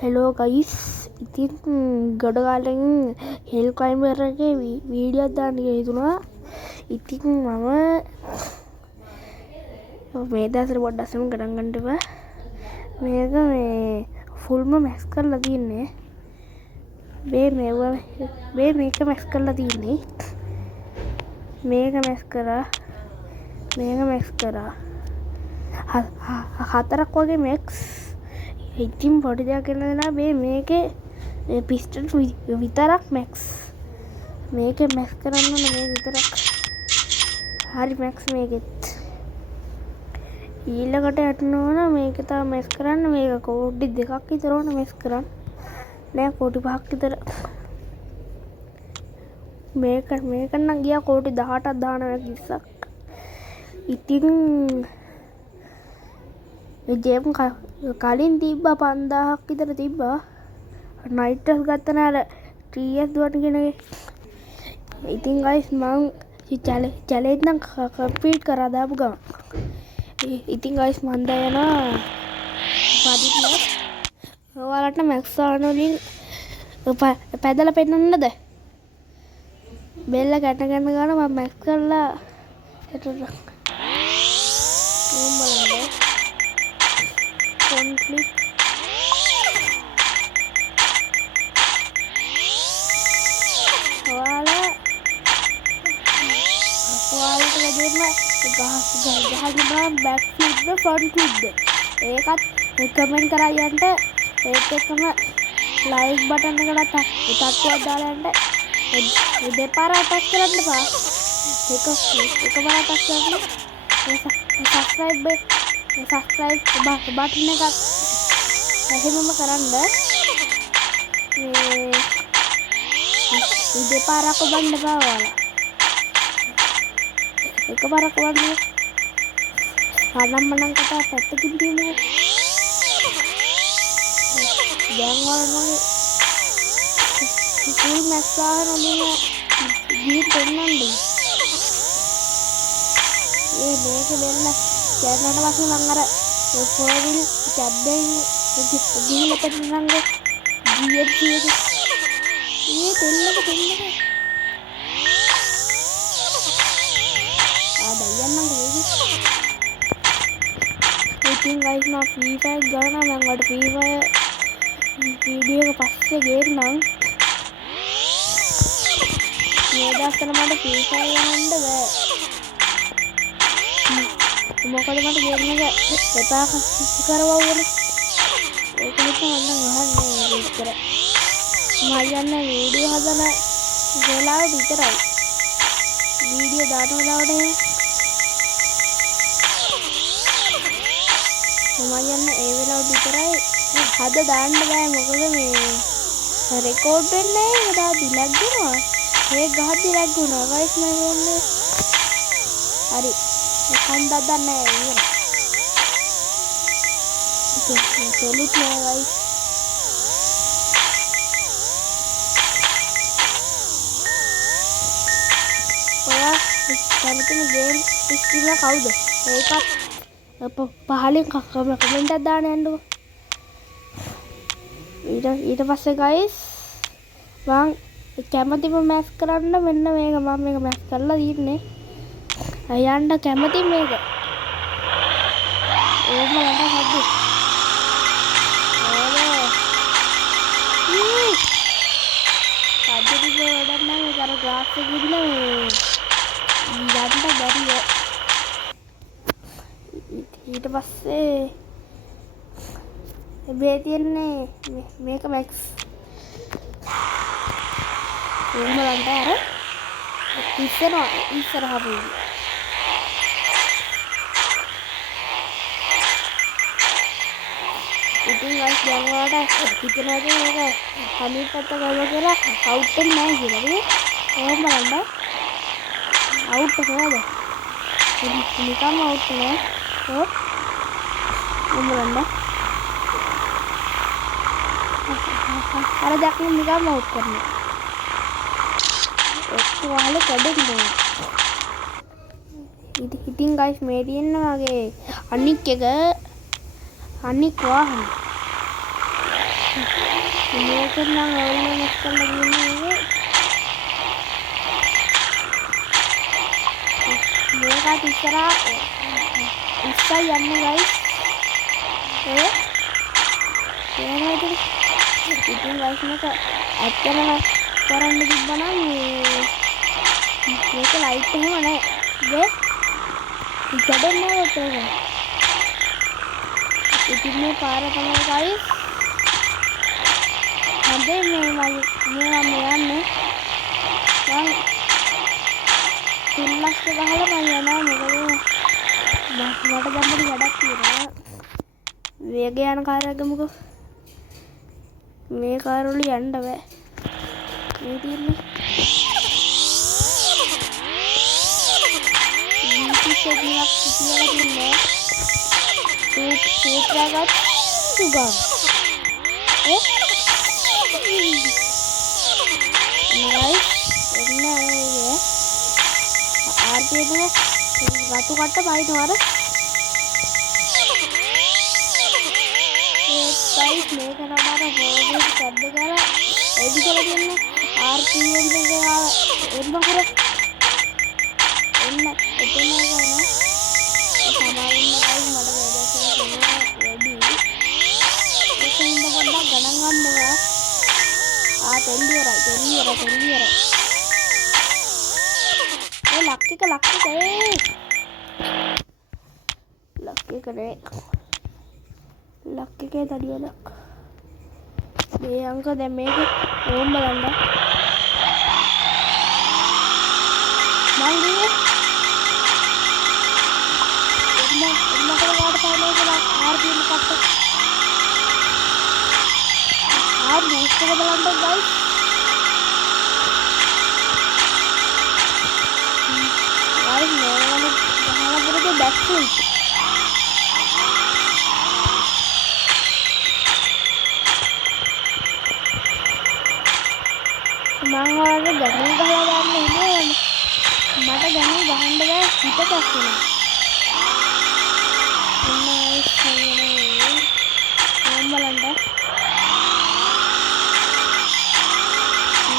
Hello guys ඉතින් ගොඩ කාලෙන් හෙල් ක්ලයිම්බර් එකේ වීඩියෝක් දාන්න කියලා හිතුණා. ඉතින් මම මේ දවස්වල පොඩ්ඩක් සම ගණන් ගන්න එපා. මේක මේ ෆුල්ම මැක්ස් කරලා තියන්නේ. මේක මැක්ස් කරලා තියන්නේ. මේක මැක්ස් කරා. මේක මැක්ස් කරා. හතරක් වගේ මැක්ස්. ඉතින් පොඩි දෙයක් කියනවා මේකේ පිස්ටන් විතරක් මැක්ස්. මේක මැක්ස් කරන්න ඕනේ මේ විතරක්. හරි මැක්ස් මේකෙත්. ඊළඟට යන්න ඕන මේක තව මැක්ස් කරන්න. මේක කෝටි 2ක් විතර ඕන මැක්ස් කරන්න. නෑ කෝටි 5ක් විතර. මේක නම් ගියා කෝටි 18ක් 19ක් 20ක්. ඉතින් ජේම් කලින් තිබ්බා 5000ක් විතර තිබ්බා. නයිට්‍රස් ගත්ත නේද TS දුවන කෙනෙක්. ඉතින් ගයිස් මං චැලෙන්ජ් නම් කම්ප්ලීට් කරා දාපු ගමන්. ඉතින් ගයිස් මන් දැන් යනවා පදින්න. ඔයාලට මැක්ස් වලින් පැදලා පෙන්නන්නද? බෙල්ල ගැට ගන්න ගන්න මම මැක්ස් කරලා හිටුණා. ඕම් බලන්න. Conflict ඔයාලට වැඩිම ගහන්න බෑක් ෆ්ලිප්ද ෆ්‍රන්ට් ෆ්ලිප්ද ඒකත් කමෙන්ට් කරා යන්න. ඒත් එක්කම ලයික් බටන් එකකට තට්ටුවක් දාලා යන්න. දෙපාර අටැක් කරන්න එපා. එකපාර අටැක් කරන්න. සබ්ස්ක්‍රයිබ් බටන් එකක් එහෙමම කරන්න. මේ දෙපාරක් ඔබන්න එපා ඔයාලා. එකපාරක් ඔබන්න. අනම්මනම් කතා පැත්තකින් තියමු. දැන් ඔයාලා ෆුල් මැක්ස් ගන්න ඕනේ. ගිහින් දෙන්නන්නේ. මේක දෙන්න දැනට පස්සේ මම අර ෆෝවිල් කැබ්බෙන් ගිහිල්ලා පෙන්නනංග GFC එක. දෙන්නක. දැන් යන්නංග මේක. ඉතින් ගයිස් මම Free Fire ගන්නවා. මම වල Free Fire වීඩියෝ එක පස්සේ ගේන්නම්. මේ දවස්වල මට Free Fire ගන්න බෑ. මොකද මට ගේම් එක එපා කරවවුවනේ. ඒක නිසා මම අහන්නේ විතර. මම යන්නේ වීඩියෝ හදන වෙලාව විතරයි. වීඩියෝ දාන වෙලාවට මම යන්නේ ඒ වෙලාව විතරයි. හද දාන්න බෑ මොකද මේ රෙකෝඩ් වෙන්නේ නැහැ. ඒක දාදි ලැග් වෙනවා. ඒක ගහද්දි ලැග් වුණා. ගයිස් මම යන්නේ. හරි. කන්දක් දන්නේ නැහැ. සොලිට් නෑ ගයිස්. ඔයා කැමතිම ගේම් ස්ට්‍රීමර් කවුද? ඒකත් පහලින් කමෙන්ට් එකක් දාන්න යන්නකෝ. ඊට පස්සේ ගයිස් මම කැමතිම මැක්ස් කරන්න මෙන්න මේක. මම මේක මැක්ස් කරලා දින්නේ. යන්න කැමති මේක. ඕම ලඩ හද්ද. පද්දටි ගොඩක් නම් ඒක අර ග්‍රාෆ් එක විදිහට යන්න බැරිය. ඊට පස්සේ මේ තියන්නේ මේක මැක්ස්. ඕම ලඩ අර ඉස්සරහා පොඩි. ඉතින් ගයිස් දැන් ඔයාලට හිතනවා මේක අනිත් පැත්ත ගලව කියලා අවුට් වෙන්නේ නැහැ කියලා නේ. ඕම බලන්න. අවුට් එක නේද? නිකම්ම අවුට් නෑ. ඕම බලන්න. අර දැක්කම නිකම්ම අවුට් කරනවා. ඔයාලා කඩන්නේ. ඉතින් ගයිස් මේ තියෙන වගේ අනික් එක අනික් වාහන මේක නම් ඕල්ලෝ මෙස් කරලා ගින්නේ මේකට ඉස්සරහා ඉස්සයි යන්නේ ගයිස් එහෙනම් ඉතින් ගයිස් මේක ඇත්තටම කරන්න තිබ්බනම් මේක ලයිට් එහෙම නැහැ ඉතදන්නේ ඔතන ඉතින් මේ පාර තමයි ගයිස් හදේ මේ මම යන්නේ මම තුන්ලක්ෂ ගහලා මම යනවා මොකද මට දැම්මට වැඩක් තියෙනවා වේග යන කාර්යයක් ගමුකෝ මේ කාර් වල යන්න බෑ මේ තියෙන්නේ සෙට්ලක් කියලා තියෙන්නේ සූත්‍රාගත සුගම් නයි එන්නේ ආර්තියද රතු කට්ට බයිනවර ගයිස් මේක නමර හොරේ සද්ද කරලා එදි කරලා තියන්නේ ආර්තියෙන් දෙක එන්න කර එන්න එතන ගන්න සමාවෙන්න ගයිස් මට වැඩි ඒකෙන් පොඩ්ඩක් ගණන් ගන්නවා තෙල්ලියරයි ලක් එක ලක් එකේ තඩිය ලක් මේ අංක දැන් මේක ඕම් බලන්න මං ගියේ එන්න කරවට පාලේ කියලා ආර්පීඑම් කට්ට බූස්ට් එක බලන්න ගයිස් මේවල ගහලා පුරේ බැක්ෆුල් මම වල ගණන් ගහලා ගන්න ඉන්නේ මට ගණන් ගහන්න බෑ හිතට ඇස්සෙනවා බලන්න මේ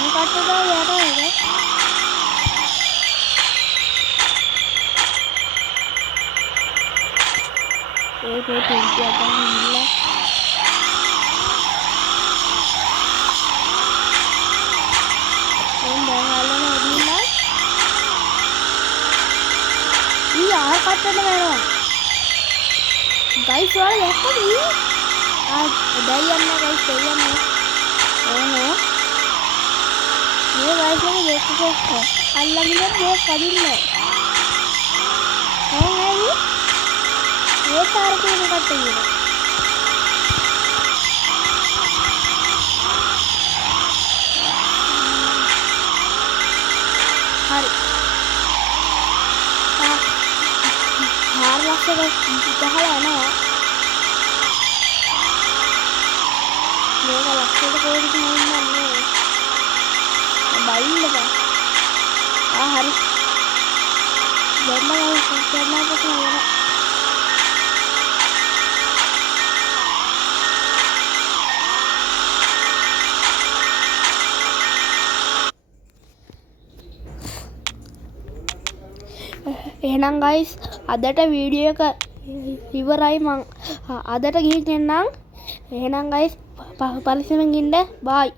කට්ටද යට නේද ඒකේ තියලා ගන්න කට්ටට වෙනවා ගයිස් වල දැක්කද දැන් යන්න ගයිස් දෙයන්න ඕනේ මේ වයිස් එක දෙකක් අල්ලගෙන මේ කඩින්නේ හරි ඒ තාරකේ කට්ට ඉන්නේ හරි ගහලා යනවා මේක ලක්ෂයට කෝටිට නෙන්නේ බයින්න බා හරි දැන් මම කරනවා යනවා එහෙනම් ගයිස් අදට වීඩියෝ එක ඉවරයි මං අදට ගිහින් එන්නම් එහෙනම් ගයිස් පරිස්සමෙන් ඉන්න බයි